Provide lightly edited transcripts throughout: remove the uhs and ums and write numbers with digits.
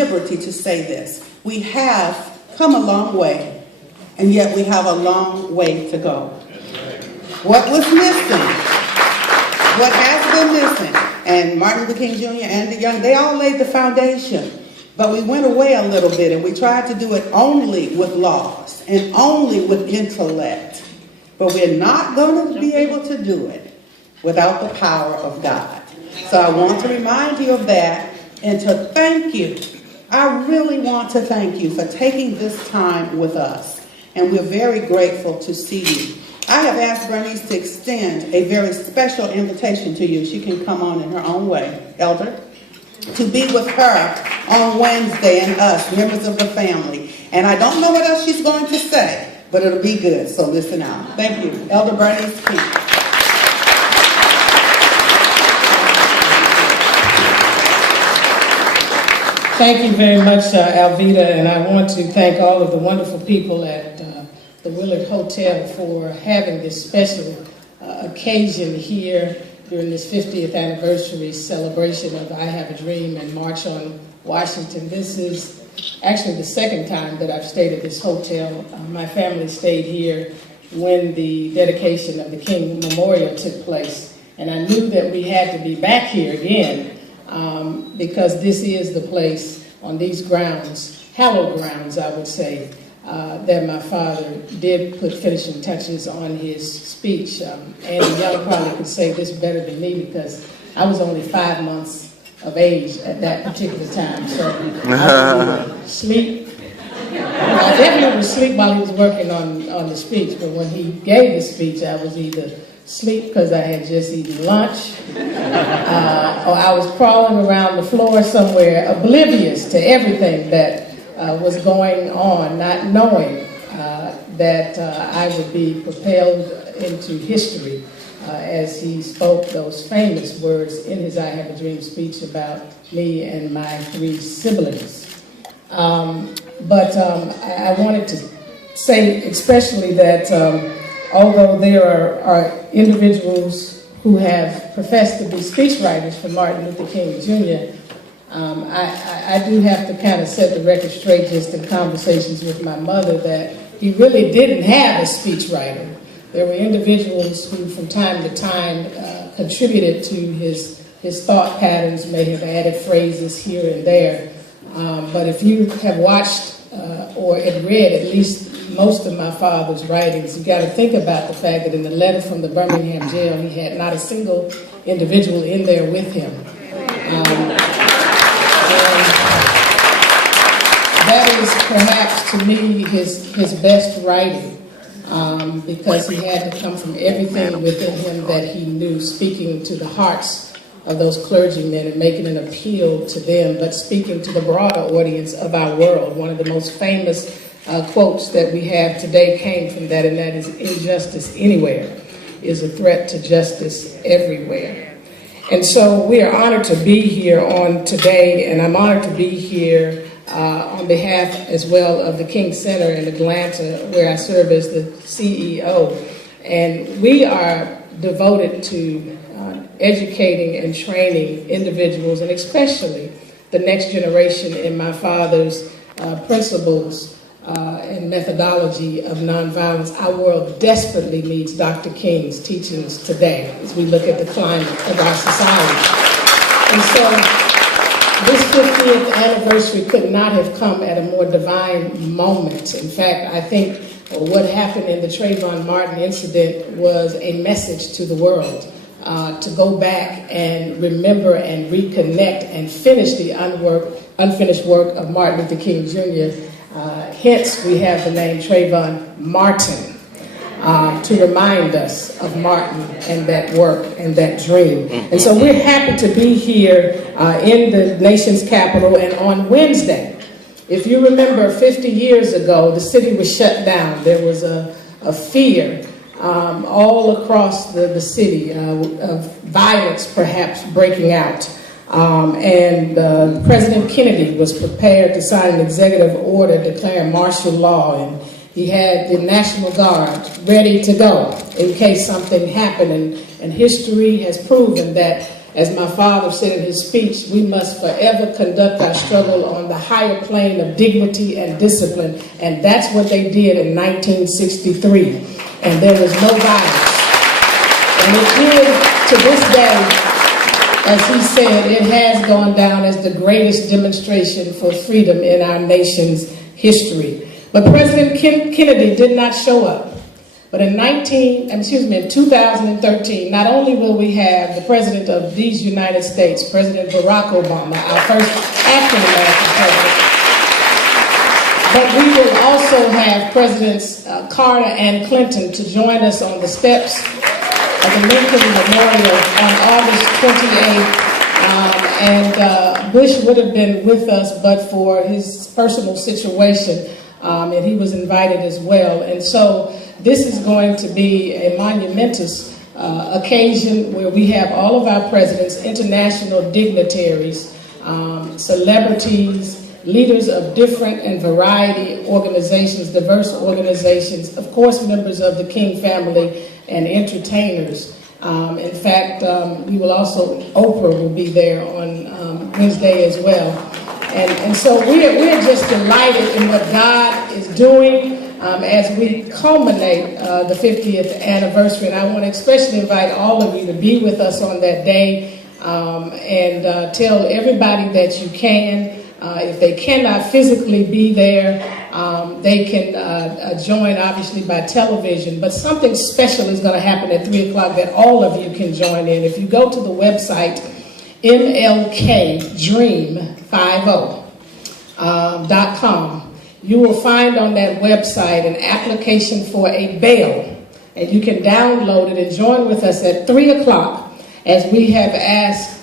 liberty to say this. We have come a long way, and yet we have a long way to go. What was missing? What has been missing? And Martin Luther King Jr. and the Young, they all laid the foundation. But we went away a little bit, and we tried to do it only with laws and only with intellect. But we're not going to be able to do it without the power of God. So I want to remind you of that and to thank you. I really want to thank you for taking this time with us. And we're very grateful to see you. I have asked Bernice to extend a very special invitation to you. She can come on in her own way, Elder, to be with her on Wednesday and us, members of the family. And I don't know what else she's going to say, but it'll be good, so listen out. Thank you. Elder Bernice King. Thank you very much, Alvita, and I want to thank all of the wonderful people at the Willard Hotel for having this special occasion here during this 50th anniversary celebration of I Have a Dream and March on Washington. This is actually the second time that I've stayed at this hotel. My family stayed here when the dedication of the King Memorial took place, and I knew that we had to be back here again because this is the place on these grounds, hallowed grounds, I would say, that my father did put finishing touches on his speech. Andy Young probably could say this better than me because I was only 5 months of age at that particular time. So I was asleep. I definitely was asleep while he was working on the speech, but when he gave the speech, I was either asleep because I had just eaten lunch, or I was crawling around the floor somewhere, oblivious to everything that was going on, not knowing that I would be propelled into history as he spoke those famous words in his I Have a Dream speech about me and my 3 siblings. But I wanted to say especially that although there are individuals who have professed to be speechwriters for Martin Luther King Jr., I do have to kind of set the record straight just in conversations with my mother that he really didn't have a speechwriter. There were individuals who from time to time contributed to his thought patterns, may have added phrases here and there. But if you have watched or had read at least most of my father's writings, you got to think about the fact that in the letter from the Birmingham jail, he had not a single individual in there with him. That is perhaps to me his best writing because he had to come from everything within him that he knew, speaking to the hearts of those clergymen and making an appeal to them, but speaking to the broader audience of our world. One of the most famous quotes that we have today came from that, and that is, "Injustice anywhere is a threat to justice everywhere." And so we are honored to be here on today, and I'm honored to be here on behalf as well of the King Center in Atlanta, where I serve as the CEO. And we are devoted to educating and training individuals, and especially the next generation, in my father's principles and methodology of nonviolence. Our world desperately needs Dr. King's teachings today as we look at the climate of our society. And so this 50th anniversary could not have come at a more divine moment. In fact, I think what happened in the Trayvon Martin incident was a message to the world to go back and remember and reconnect and finish the unfinished work of Martin Luther King Jr. Hence, we have the name Trayvon Martin to remind us of Martin and that work and that dream. And so we're happy to be here in the nation's capital. And on Wednesday, if you remember 50 years ago, the city was shut down. There was a fear all across the city of violence perhaps breaking out. And President Kennedy was prepared to sign an executive order declaring martial law, and he had the National Guard ready to go in case something happened. And history has proven that As my father said in his speech, we must forever conduct our struggle on the higher plane of dignity and discipline. And that's what they did in 1963. And there was no violence. And it is, to this day, as he said, it has gone down as the greatest demonstration for freedom in our nation's history. But President Kennedy did not show up. But in 2013, not only will we have the President of these United States, President Barack Obama, our first African-American president, but we will also have Presidents Carter and Clinton to join us on the steps of the Lincoln Memorial on August 28th. And Bush would have been with us but for his personal situation, and he was invited as well. And so this is going to be a monumentous occasion where we have all of our presidents, international dignitaries, celebrities, leaders of different and variety organizations, diverse organizations, of course members of the King family, and entertainers. In fact, we will also, Oprah will be there on Wednesday as well. And so we're just delighted in what God is doing as we culminate the 50th anniversary. And I want to especially invite all of you to be with us on that day and tell everybody that you can. If they cannot physically be there, they can join obviously by television. But something special is going to happen at 3 o'clock that all of you can join in. If you go to the website MLK Dream50.com, you will find on that website an application for a bail. And you can download it and join with us at 3 o'clock as we have asked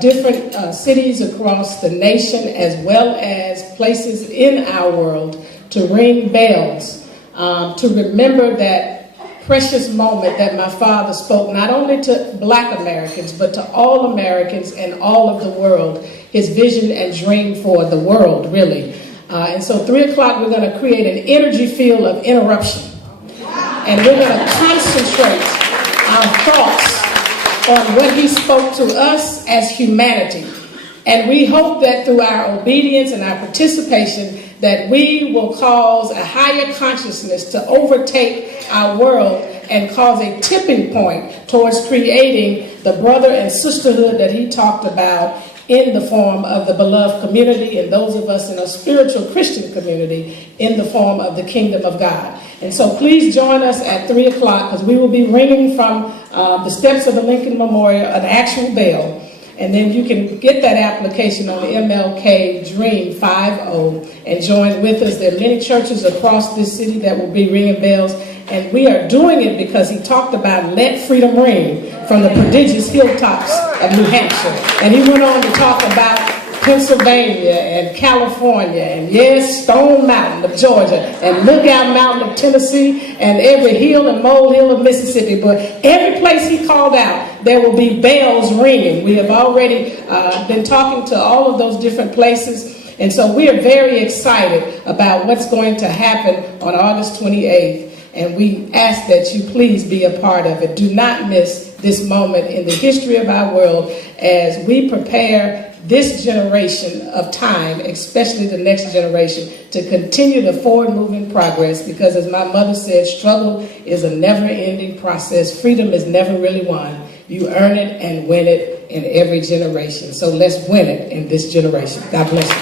different cities across the nation as well as places in our world to ring bells to remember that precious moment that my father spoke not only to Black Americans but to all Americans and all of the world, his vision and dream for the world really. And so 3 o'clock we're going to create an energy field of interruption, and we're going to concentrate our thoughts on what he spoke to us as humanity. And we hope that through our obedience and our participation that we will cause a higher consciousness to overtake our world and cause a tipping point towards creating the brother and sisterhood that he talked about in the form of the beloved community, and those of us in a spiritual Christian community in the form of the kingdom of God. And so please join us at 3 o'clock because we will be ringing from the steps of the Lincoln Memorial an actual bell. And then you can get that application on MLK Dream 50 and join with us. There are many churches across this city that will be ringing bells. And we are doing it because he talked about let freedom ring from the prodigious hilltops of New Hampshire. And he went on to talk about Pennsylvania and California and yes, Stone Mountain of Georgia and Lookout Mountain of Tennessee and every hill and molehill of Mississippi. But every place he called out, there will be bells ringing. We have already been talking to all of those different places. And so we are very excited about what's going to happen on August 28th. And we ask that you please be a part of it. Do not miss this moment in the history of our world as we prepare this generation of time, especially the next generation, to continue the forward-moving progress. Because as my mother said, struggle is a never-ending process. Freedom is never really won. You earn it and win it in every generation. So let's win it in this generation. God bless you.